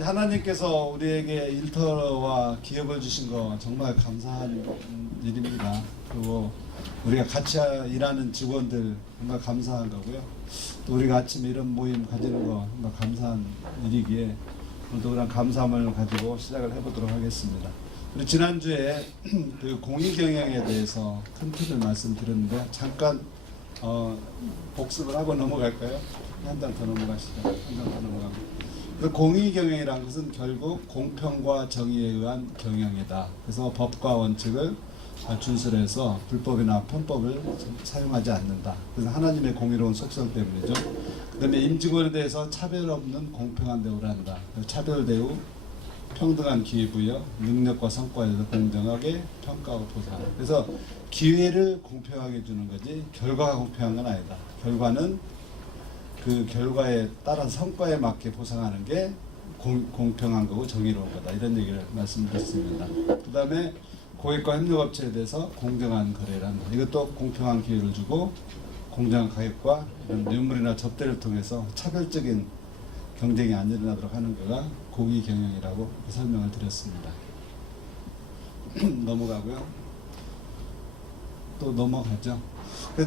하나님께서 우리에게 일터와 기업을 주신 거 정말 감사한 일입니다. 그리고 우리가 같이 일하는 직원들 정말 감사한 거고요. 또 우리가 아침에 이런 모임 가지는 거 정말 감사한 일이기에 오늘도 그런 감사함을 가지고 시작을 해보도록 하겠습니다. 우리 지난주에 그 공익경영에 대해서 큰 틀을 말씀드렸는데 잠깐 복습을 하고 넘어갈까요? 한 장 더 넘어가시죠. 한 장 더 넘어갑니다. 그 공익경영이라는 것은 결국 공평과 정의에 의한 경영이다. 그래서 법과 원칙을 준수해서 불법이나 편법을 사용하지 않는다. 그래서 하나님의 공의로운 속성 때문이죠. 그 다음에 임직원에 대해서 차별 없는 공평한 대우를 한다. 차별 대우, 평등한 기회 부여, 능력과 성과에 대해서 공정하게 평가하고 보상. 그래서 기회를 공평하게 주는 거지 결과가 공평한 건 아니다. 결과는 그 결과에 따라 성과에 맞게 보상하는 게 공평한 거고 정의로운 거다. 이런 얘기를 말씀드렸습니다. 그 다음에 고객과 협력업체에 대해서 공정한 거래를 한다. 이것도 공평한 기회를 주고 공정한 가격과 이런 뇌물이나 접대를 통해서 차별적인 경쟁이 안 일어나도록 하는 거가 공익경영이라고 설명을 드렸습니다. 넘어가고요. 또 넘어가죠.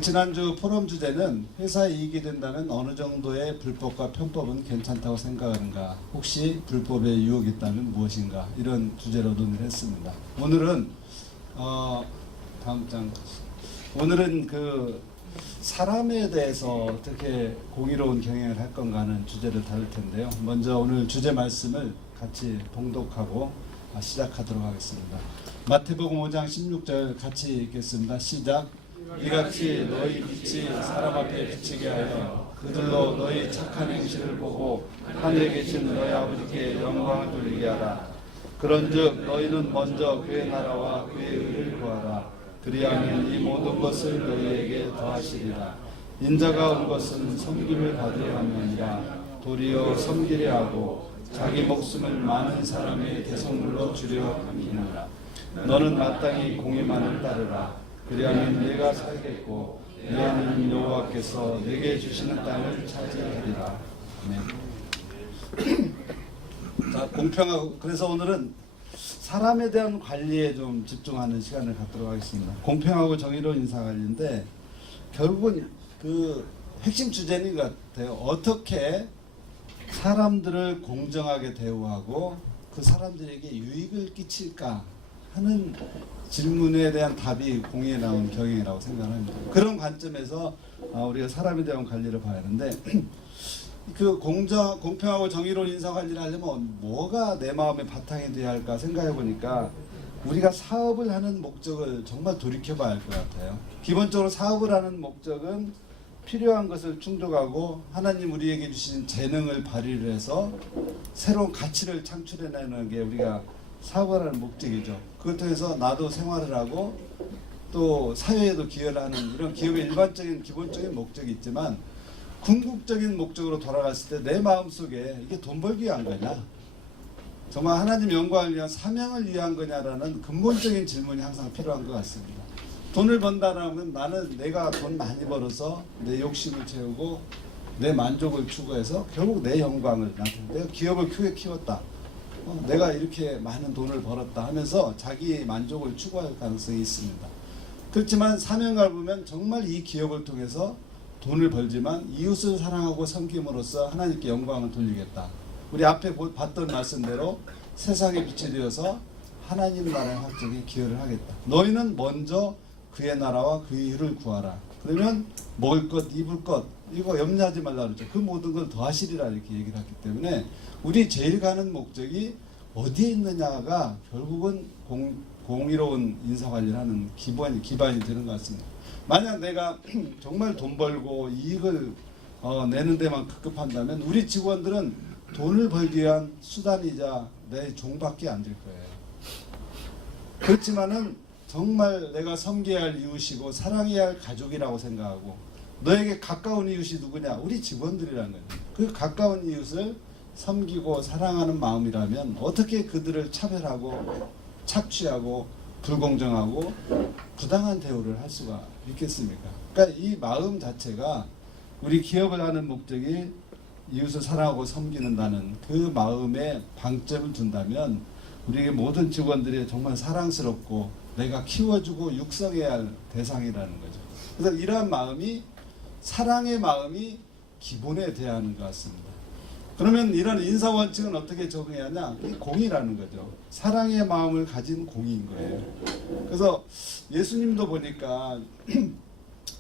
지난주 포럼 주제는 회사 이익이 된다면 어느 정도의 불법과 편법은 괜찮다고 생각하는가, 혹시 불법의 유혹이 있다면 무엇인가, 이런 주제로 논의를 했습니다. 오늘은 다음 장. 오늘은 그 사람에 대해서 어떻게 공의로운 경영을 할 건가 하는 주제를 다룰 텐데요. 먼저 오늘 주제 말씀을 같이 봉독하고 시작하도록 하겠습니다. 마태복음 5장 16절 같이 읽겠습니다. 시작. 이같이 너희 빛이 사람 앞에 비치게 하여 그들로 너희 착한 행실을 보고 하늘에 계신 너희 아버지께 영광을 돌리게 하라. 그런즉 너희는 먼저 그의 나라와 그의 의를 구하라. 그리하면 이 모든 것을 너희에게 더하시리라. 인자가 온 것은 섬김을 받으려 함이니라. 도리어 섬기려 하고 자기 목숨을 많은 사람의 대성물로 주려 함이니라. 너는 마땅히 공의만을 따르라. 그리하면 내가 살겠고 내 하나님 여호와께서 내게 주시는 땅을 차지하리라. 아멘. 자, 공평하고, 그래서 오늘은 사람에 대한 관리에 좀 집중하는 시간을 갖도록 하겠습니다. 공평하고 정의로운 인사관리인데 결국은 그 핵심 주제인 것 같아요. 어떻게 사람들을 공정하게 대우하고 그 사람들에게 유익을 끼칠까 하는 질문에 대한 답이 공의에 나온 경영이라고 생각합니다. 그런 관점에서 우리가 사람에 대한 관리를 봐야 하는데 그 공평하고 정의로운 인사관리를 하려면 뭐가 내 마음의 바탕이 되어야 할까 생각해 보니까 우리가 사업을 하는 목적을 정말 돌이켜봐야 할 것 같아요. 기본적으로 사업을 하는 목적은 필요한 것을 충족하고 하나님 우리에게 주신 재능을 발휘를 해서 새로운 가치를 창출해내는 게 우리가 사업을 하는 목적이죠. 그것 통해서 나도 생활을 하고 또 사회에도 기여를 하는 이런 기업의 일반적인 기본적인 목적이 있지만 궁극적인 목적으로 돌아갔을 때 내 마음속에 이게 돈 벌기 위한 거냐, 정말 하나님 영광을 위한 사명을 위한 거냐라는 근본적인 질문이 항상 필요한 것 같습니다. 돈을 번다라면 나는 내가 돈 많이 벌어서 내 욕심을 채우고 내 만족을 추구해서 결국 내 영광을, 내가 기업을 크게 키웠다, 내가 이렇게 많은 돈을 벌었다 하면서 자기 만족을 추구할 가능성이 있습니다. 그렇지만 사명을 보면 정말 이 기업을 통해서 돈을 벌지만 이웃을 사랑하고 섬김으로써 하나님께 영광을 돌리겠다. 우리 앞에 봤던 말씀대로 세상에 빛이 되어서 하나님 나라의 확장에 기여를 하겠다. 너희는 먼저 그의 나라와 그의 의를 구하라. 그러면 먹을 것, 입을 것 이거 염려하지 말라 그러죠. 그 모든 걸 더하시리라 이렇게 얘기를 했기 때문에 우리 제일 가는 목적이 어디에 있느냐가 결국은 공의로운 인사관리를 하는 기반이 되는 것 같습니다. 만약 내가 정말 돈 벌고 이익을 내는 데만 급급한다면 우리 직원들은 돈을 벌기 위한 수단이자 내 종밖에 안 될 거예요. 그렇지만은 정말 내가 섬겨야 할 이웃이고 사랑해야 할 가족이라고 생각하고 너에게 가까운 이웃이 누구냐? 우리 직원들이라는 거예요. 그 가까운 이웃을 섬기고 사랑하는 마음이라면 어떻게 그들을 차별하고 착취하고 불공정하고 부당한 대우를 할 수가 있겠습니까? 그러니까 이 마음 자체가 우리 기업을 하는 목적이 이웃을 사랑하고 섬기는다는 그 마음에 방점을 둔다면 우리에게 모든 직원들이 정말 사랑스럽고 내가 키워주고 육성해야 할 대상이라는 거죠. 그래서 이러한 마음이 사랑의 마음이 기본에 대하는 것 같습니다. 그러면 이런 인사 원칙은 어떻게 적용해야 하냐? 공이라는 거죠. 사랑의 마음을 가진 공인 거예요. 그래서 예수님도 보니까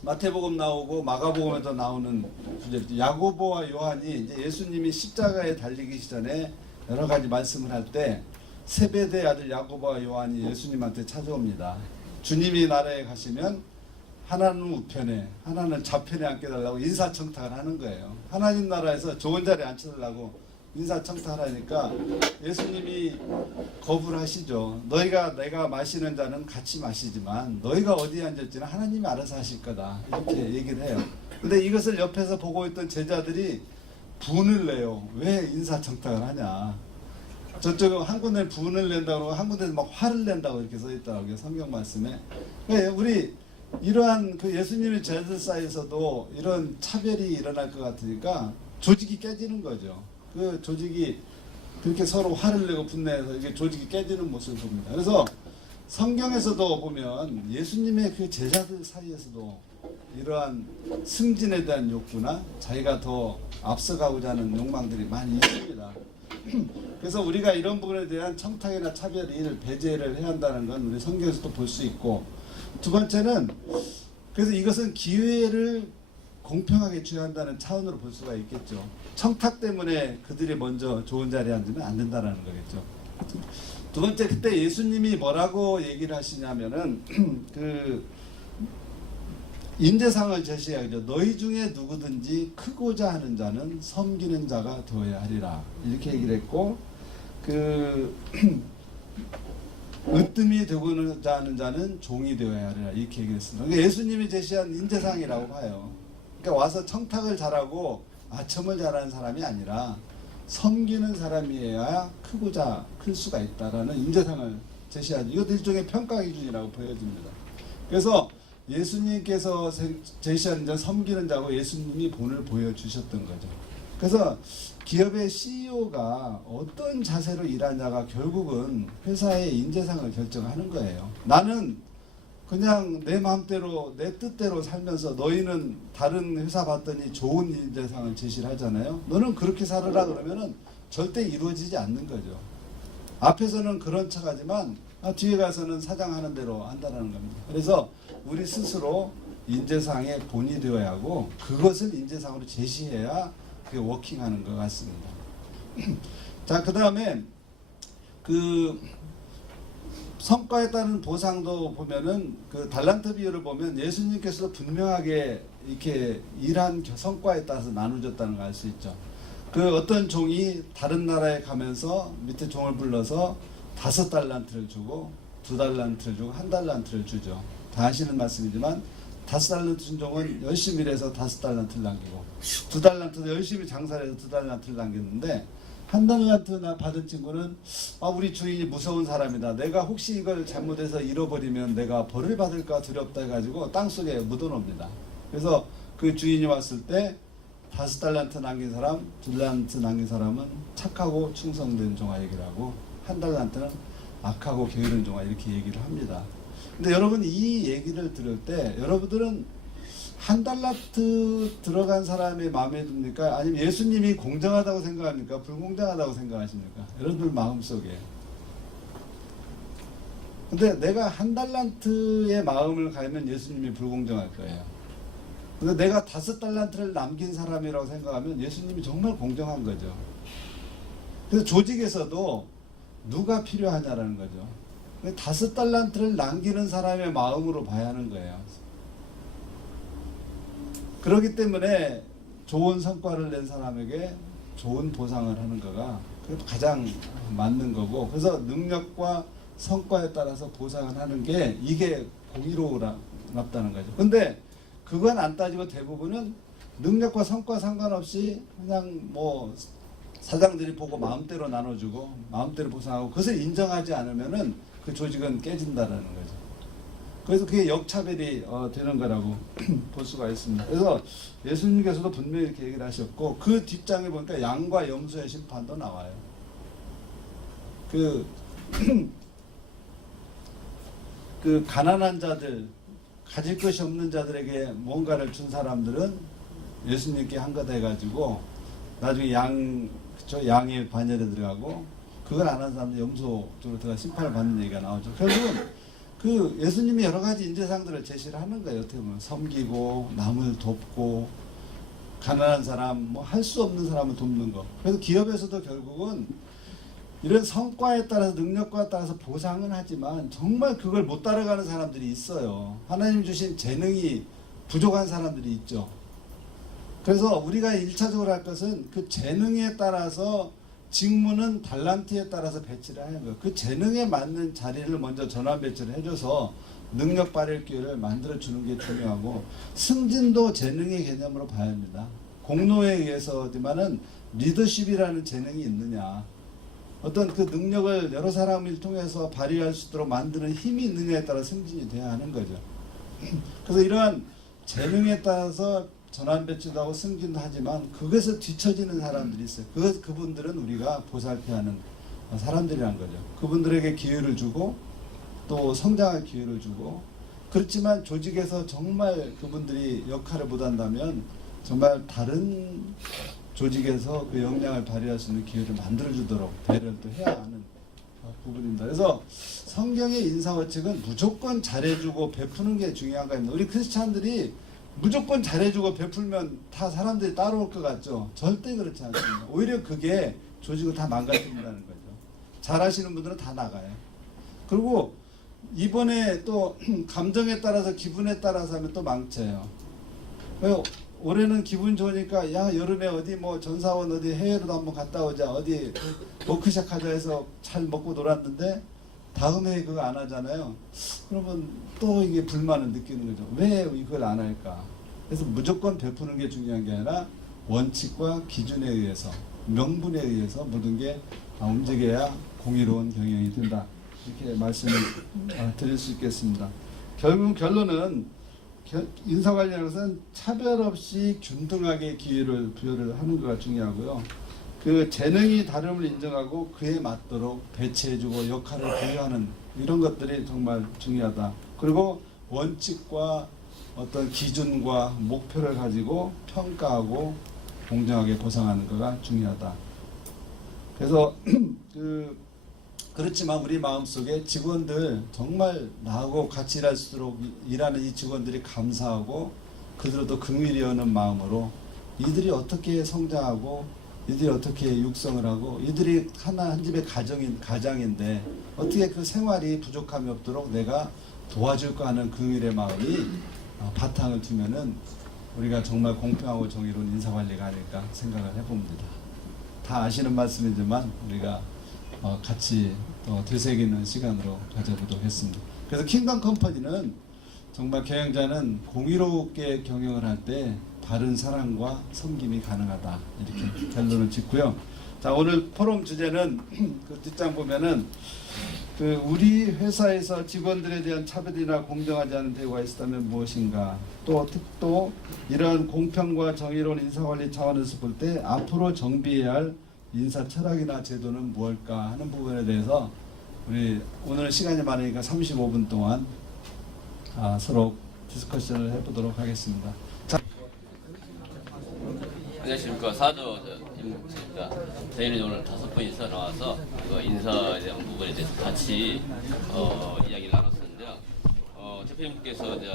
마태복음 나오고 마가복음에도 나오는 주제, 야고보와 요한이 이제 예수님이 십자가에 달리기 전에 여러 가지 말씀을 할 때 세베대의 아들 야고보와 요한이 예수님한테 찾아옵니다. 주님이 나라에 가시면 하나는 우편에 하나는 좌편에 앉게달라고 인사청탁을 하는 거예요. 하나님 나라에서 좋은 자리에 앉혀달라고 인사청탁을 하니까 예수님이 거부를 하시죠. 너희가 내가 마시는 잔은 같이 마시지만 너희가 어디에 앉을지는 하나님이 알아서 하실 거다, 이렇게 얘기를 해요. 근데 이것을 옆에서 보고 있던 제자들이 분을 내요. 왜 인사청탁을 하냐. 저쪽에 한 군데는 분을 낸다고 한 군데는 막 화를 낸다고 이렇게 써 있더라고요, 성경 말씀에. 우리 이러한 그 예수님의 제자들 사이에서도 이런 차별이 일어날 것 같으니까 조직이 깨지는 거죠. 그 조직이 그렇게 서로 화를 내고 분내서 이게 조직이 깨지는 모습을 봅니다. 그래서 성경에서도 보면 예수님의 그 제자들 사이에서도 이러한 승진에 대한 욕구나 자기가 더 앞서가고자 하는 욕망들이 많이 있습니다. 그래서 우리가 이런 부분에 대한 청탁이나 차별을 배제를 해야 한다는 건 우리 성경에서도 볼 수 있고, 두 번째는 그래서 이것은 기회를 공평하게 취한다는 차원으로 볼 수가 있겠죠. 청탁 때문에 그들이 먼저 좋은 자리에 앉으면 안 된다는 거겠죠. 두 번째, 그때 예수님이 뭐라고 얘기를 하시냐면은 그 인재상을 제시하죠. 너희 중에 누구든지 크고자 하는 자는 섬기는 자가 되어야 하리라, 이렇게 얘기를 했고, 그 으뜸이 되고자 하는 자는 종이 되어야 하리라, 이렇게 얘기를 했습니다. 그러니까 예수님이 제시한 인재상이라고 봐요. 그러니까 와서 청탁을 잘하고 아첨을 잘하는 사람이 아니라 섬기는 사람이어야 크고자 클 수가 있다라는 인재상을 제시하죠. 이것도 일종의 평가 기준이라고 보여집니다. 그래서 예수님께서 제시하는 자, 섬기는 자고 예수님이 본을 보여주셨던 거죠. 그래서 기업의 CEO가 어떤 자세로 일하냐가 결국은 회사의 인재상을 결정하는 거예요. 나는 그냥 내 마음대로 내 뜻대로 살면서 너희는 다른 회사 봤더니 좋은 인재상을 제시를 하잖아요. 너는 그렇게 살아라 그러면은 절대 이루어지지 않는 거죠. 앞에서는 그런 척하지만 뒤에 가서는 사장하는 대로 한다는 겁니다. 그래서 우리 스스로 인재상의 본이 되어야 하고 그것을 인재상으로 제시해야 그게 워킹하는 것 같습니다. 자, 그 다음에 그 성과에 따른 보상도 보면은 그 달란트 비율을 보면 예수님께서도 분명하게 이렇게 일한 성과에 따라서 나누어졌다는 걸 알 수 있죠. 그 어떤 종이 다른 나라에 가면서 밑에 종을 불러서 5달란트를 주고 2달란트를 주고 1달란트를 주죠. 다 아시는 말씀이지만 5달란트 준 종은 열심히 일해서 5달란트를 남기고 2달란트도 열심히 장사를 해서 2달란트를 남겼는데 1달란트나 받은 친구는 우리 주인이 무서운 사람이다. 내가 혹시 이걸 잘못해서 잃어버리면 내가 벌을 받을까 두렵다 해가지고 땅속에 묻어놓습니다. 그래서 그 주인이 왔을 때 5달란트 남긴 사람, 2달란트 남긴 사람은 착하고 충성된 종아 얘기를 하고 1달란트는 악하고 게으른 종아 이렇게 얘기를 합니다. 근데 여러분 이 얘기를 들을 때 여러분들은 1달란트 들어간 사람의 마음에 듭니까? 아니면 예수님이 공정하다고 생각합니까? 불공정하다고 생각하십니까? 여러분들 마음속에. 근데 내가 1달란트의 마음을 가지면 예수님이 불공정할 거예요. 근데 내가 5달란트를 남긴 사람이라고 생각하면 예수님이 정말 공정한 거죠. 그래서 조직에서도 누가 필요하냐라는 거죠. 5달란트를 남기는 사람의 마음으로 봐야 하는 거예요. 그렇기 때문에 좋은 성과를 낸 사람에게 좋은 보상을 하는 거가 가장 맞는 거고, 그래서 능력과 성과에 따라서 보상을 하는 게 이게 공의롭다는 거죠. 근데 그건 안 따지고 대부분은 능력과 성과 상관없이 그냥 뭐 사장들이 보고 마음대로 나눠주고 마음대로 보상하고 그것을 인정하지 않으면은 그 조직은 깨진다라는 거죠. 그래서 그게 역차별이 되는 거라고 볼 수가 있습니다. 그래서 예수님께서도 분명히 이렇게 얘기를 하셨고 그 뒷장에 보니까 양과 염소의 심판도 나와요. 그 가난한 자들, 가질 것이 없는 자들에게 뭔가를 준 사람들은 예수님께 한가다 해가지고 나중에 양의 반열에 들어가고 그걸 안 한 사람들 염소 쪽으로 들어가 심판을 받는 얘기가 나오죠. 결국은 그 예수님이 여러 가지 인재상들을 제시를 하는 거예요. 어떻게 보면 섬기고 남을 돕고 가난한 사람, 뭐 할 수 없는 사람을 돕는 거. 그래서 기업에서도 결국은 이런 성과에 따라서 능력과에 따라서 보상은 하지만 정말 그걸 못 따라가는 사람들이 있어요. 하나님 주신 재능이 부족한 사람들이 있죠. 그래서 우리가 1차적으로 할 것은 그 재능에 따라서 직무는 달란트에 따라서 배치를 하는 거예요. 그 재능에 맞는 자리를 먼저 전환 배치를 해줘서 능력 발휘 기회를 만들어주는 게 중요하고 승진도 재능의 개념으로 봐야 합니다. 공로에 의해서지만은 리더십이라는 재능이 있느냐 어떤 그 능력을 여러 사람을 통해서 발휘할 수 있도록 만드는 힘이 있느냐에 따라 승진이 돼야 하는 거죠. 그래서 이러한 재능에 따라서 전환 배치도 하고 승진도 하지만 그것에서 뒤처지는 사람들이 있어요. 그분들은 우리가 보살펴야 하는 사람들이란 거죠. 그분들에게 기회를 주고 또 성장할 기회를 주고 그렇지만 조직에서 정말 그분들이 역할을 못한다면 정말 다른 조직에서 그 역량을 발휘할 수 있는 기회를 만들어주도록 배려를 또 해야 하는 부분입니다. 그래서 성경의 인사원칙은 무조건 잘해주고 베푸는 게 중요한 겁니다. 우리 크리스찬들이 무조건 잘해주고 베풀면 다 사람들이 따라올 것 같죠? 절대 그렇지 않습니다. 오히려 그게 조직을 다 망가뜨린다는 거죠. 잘하시는 분들은 다 나가요. 그리고 이번에 또 감정에 따라서 기분에 따라서 하면 또 망쳐요. 올해는 기분 좋으니까 야 여름에 어디 뭐 전사원 어디 해외로도 한번 갔다 오자 어디 워크숍 하자 해서 잘 먹고 놀았는데 다음 해에 그거 안 하잖아요. 그러면 또 이게 불만을 느끼는 거죠. 왜 이걸 안 할까? 그래서 무조건 베푸는 게 중요한 게 아니라 원칙과 기준에 의해서 명분에 의해서 모든 게 움직여야 공의로운 경영이 된다. 이렇게 말씀을 드릴 수 있겠습니다. 결국 결론은 인사관리라는 것은 차별 없이 균등하게 기회를 부여를 하는 것가 중요하고요. 그 재능이 다름을 인정하고 그에 맞도록 배치해주고 역할을 부여하는 이런 것들이 정말 중요하다. 그리고 원칙과 어떤 기준과 목표를 가지고 평가하고 공정하게 보상하는 것가 중요하다. 그래서 그렇지만 우리 마음속에 직원들 정말 나하고 같이 일할 수 있도록 일하는 이 직원들이 감사하고 그들도 긍휼히 여는 마음으로 이들이 어떻게 성장하고 이들이 어떻게 육성을 하고 이들이 한 집의 가장인데 어떻게 그 생활이 부족함이 없도록 내가 도와줄까 하는 긍휼의 마음이 바탕을 두면은 우리가 정말 공평하고 정의로운 인사관리가 아닐까 생각을 해봅니다. 다 아시는 말씀이지만 우리가 같이 되새기는 시간으로 가져보도록 했습니다. 그래서 킹덤 컴퍼니는 정말 경영자는 공의롭게 경영을 할 때 바른 사랑과 섬김이 가능하다 이렇게 결론을 짓고요. 자 오늘 포럼 주제는 그 뒷장 보면은 그 우리 회사에서 직원들에 대한 차별이나 공정하지 않은 대우가 있었다면 무엇인가 또 이러한 공평과 정의로운 인사관리 차원에서 볼 때 앞으로 정비해야 할 인사 철학이나 제도는 무엇일까 하는 부분에 대해서 우리 오늘 시간이 많으니까 35분 동안 서로 디스커션을 해보도록 하겠습니다. 자. 안녕하십니까. 사저 임국수입니다. 저희는 오늘 5분이서 나와서 그 인사에 대한 부분에 대해서 같이 이야기를 나눴었는데요. 대표님께서 이제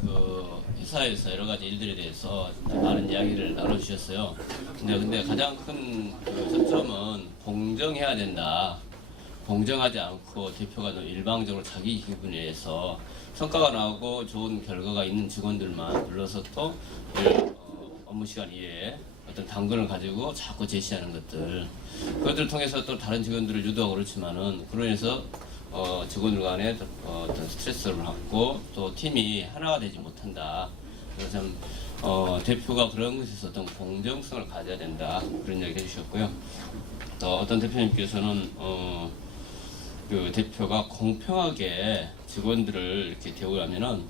그 회사에서 여러 가지 일들에 대해서 많은 이야기를 나눠주셨어요. 근데 가장 큰 그 접점은 공정해야 된다. 공정하지 않고 대표가 너무 일방적으로 자기 기분에 의해서 성과가 나오고 좋은 결과가 있는 직원들만 불러서 또 업무 시간 이외에 어떤 당근을 가지고 자꾸 제시하는 것들 그것들을 통해서 또 다른 직원들을 유도하고 그렇지만은 그로 인해서 직원들 간에 어떤 스트레스를 받고 또 팀이 하나가 되지 못한다. 그래서 참 대표가 그런 것에서 어떤 공정성을 가져야 된다 그런 이야기 해주셨고요. 또 어떤 대표님께서는 그 대표가 공평하게 직원들을 이렇게 대우하면은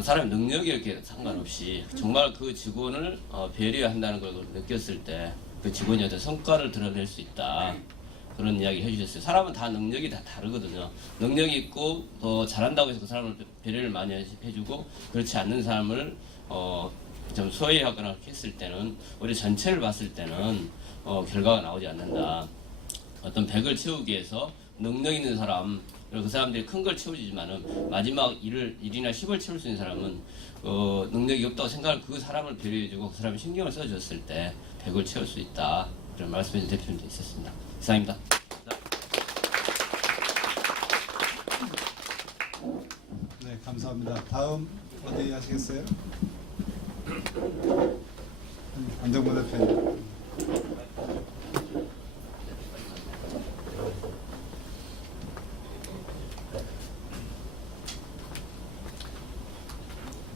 사람 능력이 이렇게 상관없이 정말 그 직원을 배려한다는 걸 느꼈을 때 그 직원이 어떤 성과를 드러낼 수 있다. 그런 이야기 해주셨어요. 사람은 다 능력이 다 다르거든요. 능력이 있고 더 잘한다고 해서 그 사람을 배려를 많이 해주고 그렇지 않는 사람을 좀 소외하거나 했을 때는 우리 전체를 봤을 때는 결과가 나오지 않는다. 어떤 100을 채우기 위해서 능력 있는 사람 그리고 그 사람들이 큰 걸 채워주지만은 마지막 일이나 10을 채울 수 있는 사람은 능력이 없다고 생각할 그 사람을 배려해주고 그 사람이 신경을 써줬을 때 100을 채울 수 있다. 그런 말씀해 주신 대표님도 있었습니다. 이상입니다. 네, 감사합니다. 다음 어디 하시겠어요? 안정모 대표님.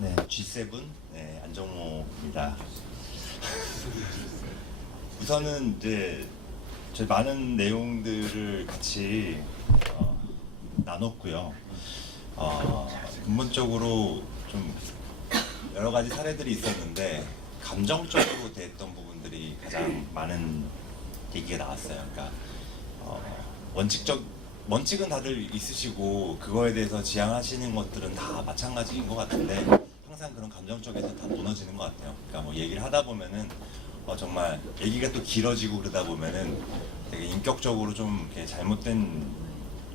네, G7 네, 안정모입니다. 우선은 이제 저희 많은 내용들을 같이 나눴고요. 근본적으로 좀 여러 가지 사례들이 있었는데 감정적으로 대했던 부분들이 가장 많은 얘기가 나왔어요. 그러니까 원칙은 다들 있으시고 그거에 대해서 지향하시는 것들은 다 마찬가지인 것 같은데 항상 그런 감정적에서 다 무너지는 것 같아요. 그러니까 뭐 얘기를 하다 보면은 정말 얘기가 또 길어지고 그러다 보면은 되게 인격적으로 좀 이렇게 잘못된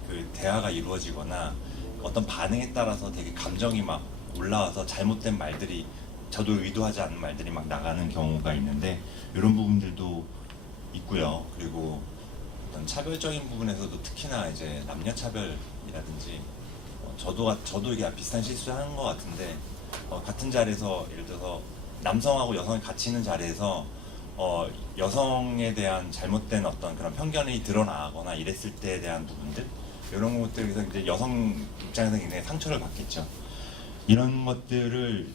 그 대화가 이루어지거나 어떤 반응에 따라서 되게 감정이 막 올라와서 잘못된 말들이 저도 의도하지 않은 말들이 막 나가는 경우가 있는데 이런 부분들도 있고요. 그리고 어떤 차별적인 부분에서도 특히나 이제 남녀 차별이라든지 저도 이게 비슷한 실수하는 것 같은데 같은 자리에서 예를 들어서 남성하고 여성이 같이 있는 자리에서 여성에 대한 잘못된 어떤 그런 편견이 드러나거나 이랬을 때에 대한 부분들 이런 것들에서 이제 여성 입장에서 굉장히 상처를 받겠죠. 이런 것들을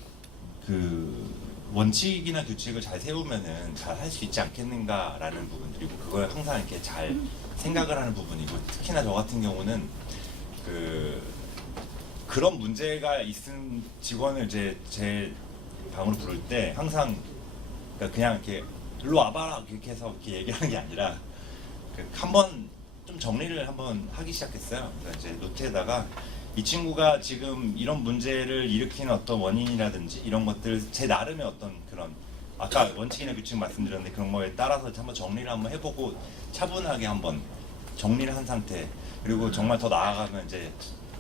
그 원칙이나 규칙을 잘 세우면은 잘 할 수 있지 않겠는가라는 부분들이고 그걸 항상 이렇게 잘 생각을 하는 부분이고 특히나 저 같은 경우는 그런 문제가 있은 직원을 이제 제 방으로 부를 때 항상 그냥 이렇게 일로 와봐라 이렇게 해서 이렇게 얘기하는 게 아니라 한번 좀 정리를 한번 하기 시작했어요. 그러니까 이제 노트에다가 이 친구가 지금 이런 문제를 일으키는 어떤 원인이라든지 이런 것들 제 나름의 어떤 그런 아까 원칙이나 규칙 말씀드렸는데 그런 거에 따라서 한번 정리를 한번 해보고 차분하게 한번 정리를 한 상태 그리고 정말 더 나아가면 이제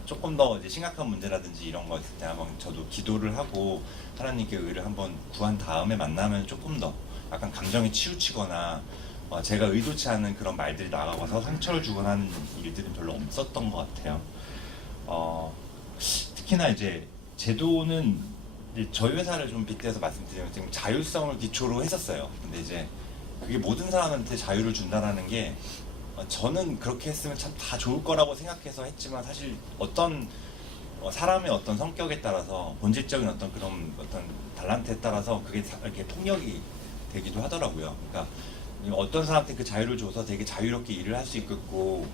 조금 더 이제 심각한 문제라든지 이런 거 있을 때 한번 저도 기도를 하고 하나님께 의를 한번 구한 다음에 만나면 조금 더 약간 감정이 치우치거나 제가 의도치 않은 그런 말들이 나가서 상처를 주거나 하는 일들은 별로 없었던 것 같아요. 특히나 이제 제도는 이제 저희 회사를 좀 빗대서 말씀드리면 지금 자율성을 기초로 했었어요. 근데 이제 그게 모든 사람한테 자유를 준다라는 게 저는 그렇게 했으면 참 다 좋을 거라고 생각해서 했지만 사실 어떤 사람의 어떤 성격에 따라서 본질적인 어떤 그런 어떤 달란트에 따라서 그게 이렇게 폭력이 되기도 하더라고요. 그러니까 어떤 사람한테 그 자유를 줘서 되게 자유롭게 일을 할 수 있겠고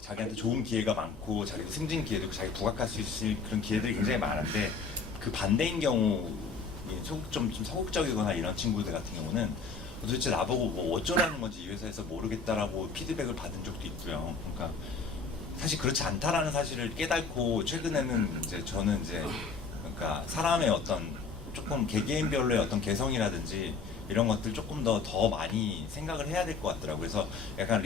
자기한테 좋은 기회가 많고 자기 승진 기회도 자기 부각할 수 있을 그런 기회들이 굉장히 많은데 그 반대인 경우 좀 소극적이거나 이런 친구들 같은 경우는 도대체 나보고 뭐 어쩌라는 건지 이 회사에서 모르겠다라고 피드백을 받은 적도 있고요. 그러니까 사실 그렇지 않다라는 사실을 깨닫고 최근에는 이제 저는 이제 그러니까 사람의 어떤 조금 개개인별로의 어떤 개성이라든지 이런 것들 조금 더 많이 생각을 해야 될 것 같더라고요. 그래서 약간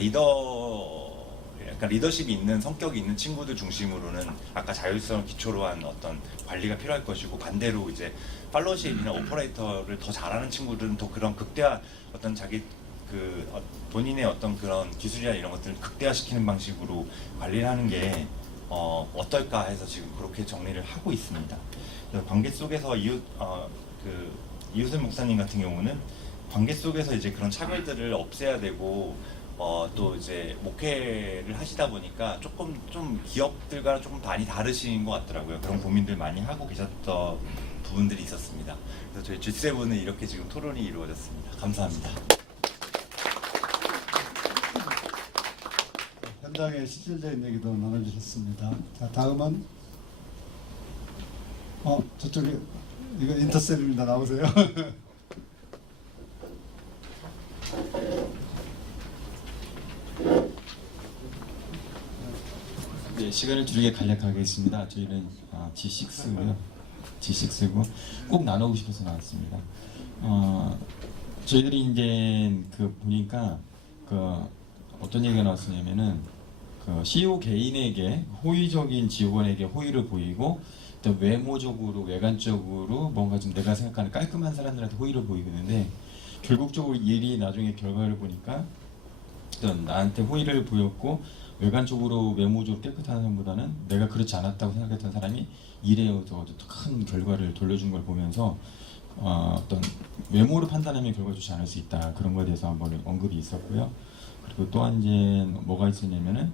리더십이 있는 성격이 있는 친구들 중심으로는 아까 자율성을 기초로 한 어떤 관리가 필요할 것이고 반대로 이제 팔로우십이나 오퍼레이터를 더 잘하는 친구들은 더 그런 극대화 어떤 자기 본인의 어떤 그런 기술이나 이런 것들을 극대화시키는 방식으로 관리를 하는 게 어떨까 해서 지금 그렇게 정리를 하고 있습니다. 관계 속에서 이웃은 목사님 같은 경우는 관계 속에서 이제 그런 차별들을 없애야 되고 또 이제 목회를 하시다 보니까 조금 좀 기업들과 조금 많이 다르신 것 같더라고요. 그런 고민들 많이 하고 계셨던 부분들이 있었습니다. 그래서 저희 G7은 이렇게 지금 토론이 이루어졌습니다. 감사합니다. 현장의 실질적인 얘기도 나눠주셨습니다. 자, 다음은 저쪽에 이거 인터셉입니다. 나오세요. 네, 시간을 줄이게 간략하겠습니다. 저희는 G6고요. G6고 꼭 나누고 싶어서 나왔습니다. 저희들이 이제 보니까 어떤 얘기가 나왔었냐면은 CEO 개인에게 호의적인 직원에게 호의를 보이고 또 외모적으로 외관적으로 뭔가 좀 내가 생각하는 깔끔한 사람들한테 호의를 보이고 있는데 결국적으로 일이 나중에 결과를 보니까 어떤 나한테 호의를 보였고 외관적으로 외모적으로 깨끗한 사람보다는 내가 그렇지 않았다고 생각했던 사람이 일에 더 큰 결과를 돌려준 걸 보면서 어떤 외모로 판단하면 결과가 좋지 않을 수 있다, 그런 거에 대해서 한번 언급이 있었고요. 그리고 또 한 이제 뭐가 있었냐면은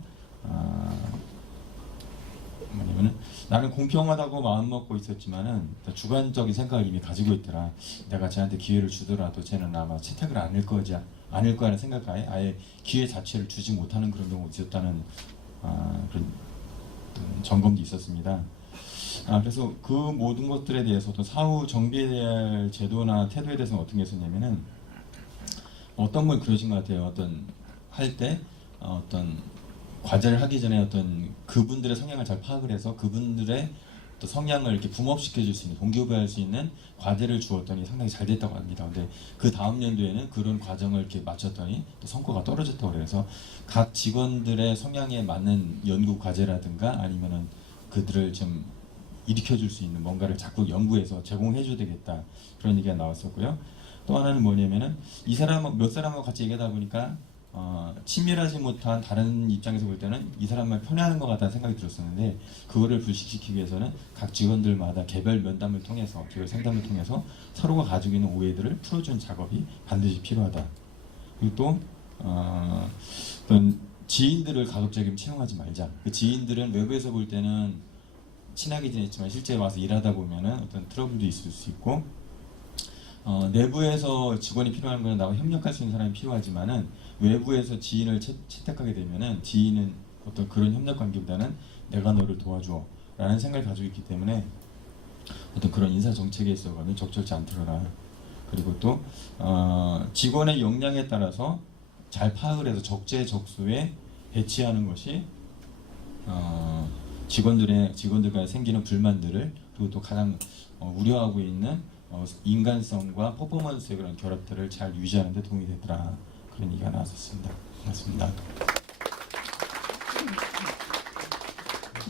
뭐냐면은 나는 공평하다고 마음먹고 있었지만은 주관적인 생각을 이미 가지고 있더라. 내가 쟤한테 기회를 주더라도 쟤는 아마 채택을 않을 거라는 생각하에 아예 기회 자체를 주지 못하는 그런 경우가 있었다는 그런 점검도 있었습니다. 그래서 그 모든 것들에 대해서 또 사후 정비해야 할 제도나 태도에 대해서는 어떤 게 있었냐면은 어떤 분 그러신 것 같아요. 어떤 할 때 어떤 과제를 하기 전에 어떤 그분들의 성향을 잘 파악을 해서 그분들의 또 성향을 이렇게 붐업시켜 줄 수 있는, 동기부여할 수 있는 과제를 주었더니 상당히 잘 됐다고 합니다. 근데 그 다음 연도에는 그런 과정을 이렇게 마쳤더니 또 성과가 떨어졌다고 그래서 각 직원들의 성향에 맞는 연구 과제라든가 아니면은 그들을 좀 일으켜 줄 수 있는 뭔가를 자꾸 연구해서 제공해 줘야 되겠다, 그런 얘기가 나왔었고요. 또 하나는 뭐냐면은 이 사람 몇 사람하고 같이 얘기하다 보니까 친밀하지 못한 다른 입장에서 볼 때는 이 사람만 편애하는 것 같다는 생각이 들었었는데 그거를 불식시키기 위해서는 각 직원들마다 개별 면담을 통해서, 개별 상담을 통해서 서로가 가지고 있는 오해들을 풀어주는 작업이 반드시 필요하다. 그리고 또 어떤 지인들을 가급적이면 채용하지 말자. 그 지인들은 외부에서 볼 때는 친하게 지냈지만 실제 와서 일하다 보면은 어떤 트러블도 있을 수 있고, 내부에서 직원이 필요한 거는 나와 협력할 수 있는 사람이 필요하지만은 외부에서 지인을 채택하게 되면은 지인은 어떤 그런 협력 관계보다는 내가 너를 도와줘 라는 생각을 가지고 있기 때문에 어떤 그런 인사 정책에 있어서는 적절치 않더라. 그리고 또 직원의 역량에 따라서 잘 파악을 해서 적재적소에 배치하는 것이 직원들과 생기는 불만들을, 그리고 또 가장 우려하고 있는 인간성과 퍼포먼스의 그런 결합들을 잘 유지하는 데 도움이 되더라, 그런 얘기가 나왔었습니다. 고맙습니다.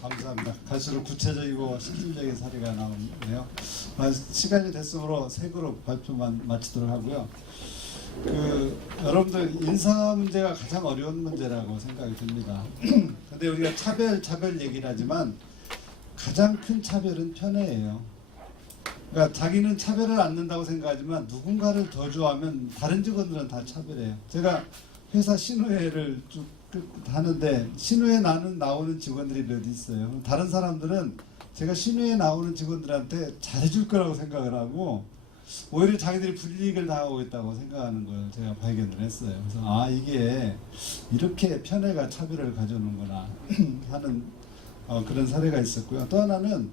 감사합니다. 갈수록 구체적이고 실질적인 사례가 나오네요. 시간이 됐으므로 세 그룹 발표만 마치도록 하고요. 여러분들 인사 문제가 가장 어려운 문제라고 생각이 듭니다. 근데 우리가 차별 얘기를 하지만 가장 큰 차별은 편애예요. 그러니까 자기는 차별을 않는다고 생각하지만 누군가를 더 좋아하면 다른 직원들은 다 차별해요. 제가 회사 신우회를 쭉 하는데 신우회 나오는 직원들이 몇 있어요. 다른 사람들은 제가 신우회 나오는 직원들한테 잘해줄 거라고 생각을 하고 오히려 자기들이 불이익을 당하고 있다고 생각하는 걸 제가 발견을 했어요. 그래서 이게 이렇게 편애가 차별을 가져오는구나 하는 그런 사례가 있었고요. 또 하나는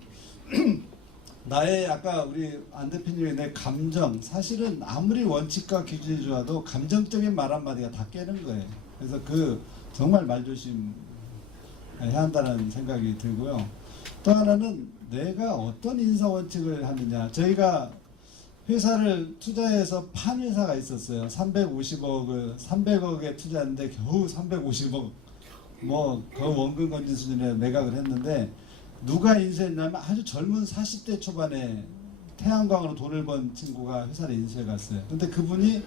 나의 아까 우리 안 대표님의 내 감정, 사실은 아무리 원칙과 기준이 좋아도 감정적인 말 한마디가 다 깨는 거예요. 그래서 정말 말조심해야 한다는 생각이 들고요. 또 하나는 내가 어떤 인사 원칙을 하느냐. 저희가 회사를 투자해서 판 회사가 있었어요. 300억에 투자했는데 겨우 350억 그 원금 건진 수준에 매각을 했는데 누가 인수했냐면 아주 젊은 40대 초반에 태양광으로 돈을 번 친구가 회사를 인수해 갔어요. 근데 그분이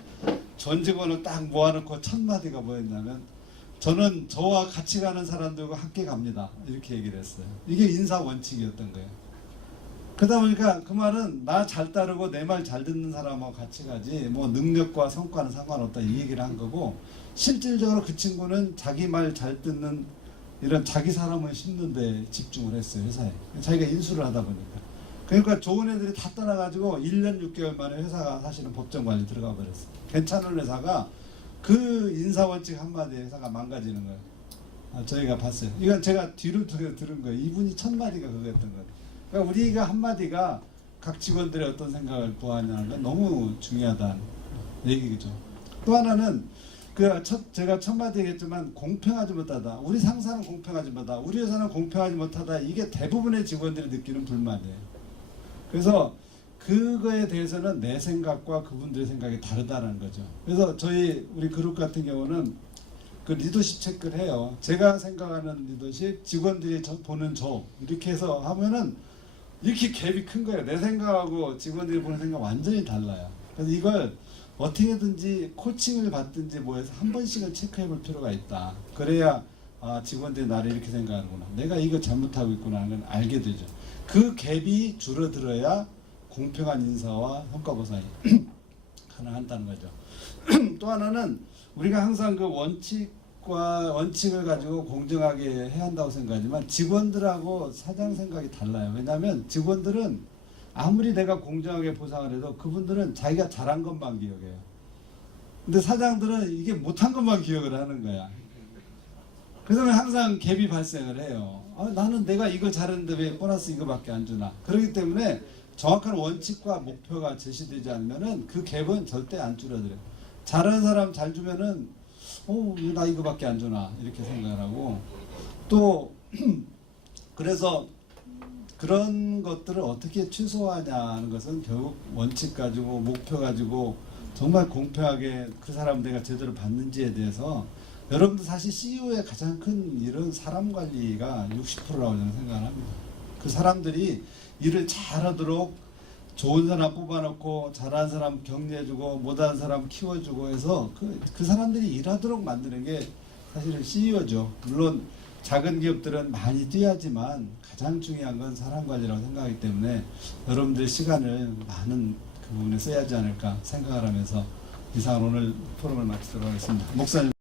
전 직원을 딱 모아놓고 첫 마디가 뭐였냐면 저는 저와 같이 가는 사람들과 함께 갑니다, 이렇게 얘기를 했어요. 이게 인사 원칙이었던 거예요. 그러다 보니까 그 말은 나 잘 따르고 내 말 잘 듣는 사람하고 같이 가지 능력과 성과는 상관없다, 이 얘기를 한 거고, 실질적으로 그 친구는 자기 말 잘 듣는 이런 자기 사람을 심는 데 집중을 했어요, 회사에. 자기가 인수를 하다 보니까. 그러니까 좋은 애들이 다 떠나가지고 1년 6개월 만에 회사가 사실은 법정관리 들어가 버렸어요. 괜찮은 회사가 그 인사원칙 한마디에 회사가 망가지는 거예요. 저희가 봤어요. 이건 제가 뒤로 들은 거예요. 이분이 첫 마디가 그거였던 거예요. 그러니까 우리가 한 마디가 각 직원들의 어떤 생각을 보완하는 건 너무 중요하다는 얘기죠. 또 하나는 제가 첫 마디 얘기했지만 공평하지 못하다. 우리 상사는 공평하지 못하다. 우리 회사는 공평하지 못하다. 이게 대부분의 직원들이 느끼는 불만이에요. 그래서 그거에 대해서는 내 생각과 그분들의 생각이 다르다는 거죠. 그래서 우리 그룹 같은 경우는 그 리더십 체크를 해요. 제가 생각하는 리더십, 직원들이 보는 이렇게 해서 하면은 이렇게 갭이 큰 거예요. 내 생각하고 직원들이 보는 생각 완전히 달라요. 그래서 이걸 어떻게든지 코칭을 받든지 해서 한 번씩은 체크해 볼 필요가 있다. 그래야 직원들이 나를 이렇게 생각하는구나. 내가 이거 잘못하고 있구나 하는 걸 알게 되죠. 그 갭이 줄어들어야 공평한 인사와 성과 보상이 가능하다는 거죠. 또 하나는 우리가 항상 그 원칙을 가지고 공정하게 해야 한다고 생각하지만 직원들하고 사장 생각이 달라요. 왜냐하면 직원들은 아무리 내가 공정하게 보상을 해도 그분들은 자기가 잘한 것만 기억해요. 근데 사장들은 이게 못한 것만 기억을 하는 거야. 그래서 항상 갭이 발생을 해요. 나는 내가 이거 잘했는데 왜 보너스 이거밖에 안 주나. 그렇기 때문에 정확한 원칙과 목표가 제시되지 않으면은 그 갭은 절대 안 줄어들어요. 잘하는 사람 잘 주면은 왜 나 이거밖에 안 주나 이렇게 생각을 하고 또 그래서 그런 것들을 어떻게 취소하냐는 것은 결국 원칙 가지고 목표 가지고 정말 공평하게 그 사람 내가 제대로 받는지에 대해서 여러분들 사실 CEO의 가장 큰 일은 사람 관리가 60%라고 저는 생각을 합니다. 그 사람들이 일을 잘하도록 좋은 사람 뽑아놓고 잘하는 사람 격려해주고 못하는 사람 키워주고 해서 그 사람들이 일하도록 만드는 게 사실은 CEO죠. 물론 작은 기업들은 많이 뛰어야지만 가장 중요한 건 사람 관리라고 생각하기 때문에 여러분들의 시간을 많은 그 부분에 써야 하지 않을까 생각을 하면서 이상 오늘 포럼을 마치도록 하겠습니다. 목사님.